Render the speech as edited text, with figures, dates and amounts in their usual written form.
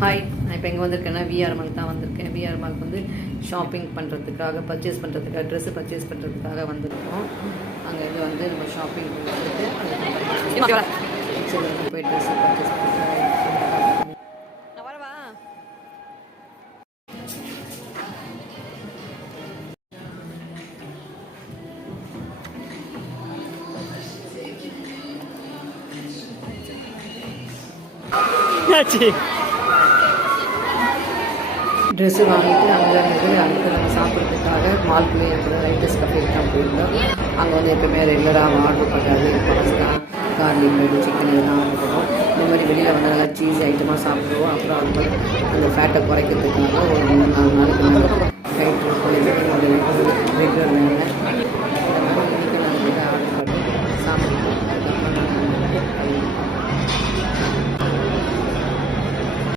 Hi, நான் இப்போ எங்கே வந்திருக்கேன்னா விஆர் மால் தான் வந்திருக்கேன். விஆர் மால்க்கு வந்து ஷாப்பிங் பண்ணுறதுக்காக, பர்ச்சேஸ் பண்ணுறதுக்காக, ட்ரெஸ்ஸு பர்ச்சேஸ் பண்ணுறதுக்காக வந்திருக்கோம். அங்கேருந்து வந்து நம்ம ஷாப்பிங் பண்ணிட்டு போய் ட்ரெஸ்ஸு பர்ச்சேஸ் பண்ணுறதுக்காக. ட்ரெஸ்ஸு வாங்கிட்டு அங்கேருந்து அடுத்து நம்ம சாப்பிட்றதுக்காக மால்குள்ளேயே இருக்கிற ரைட்டர்ஸ் கஃபேக்கு தான் போயிருந்தோம். அங்கே வந்து எப்பவுமே ரெகுலராக ஆர்டர் பண்ணுறது பாஸ்தா, கார்லிக் பிரெட், சிக்கன் இதெல்லாம் ஆர்டர் பண்ணுவோம். இந்த மாதிரி வெளியில் வந்து நல்லா சீஸ் ஐட்டமாக சாப்பிடுவோம். அப்புறம் அது மாதிரி அந்த ஃபேட்டை குறைக்கிறதுக்காக ஒரு 3-4 நாளைக்கு மேலே ஃபைட் ரெகுலர் வேலை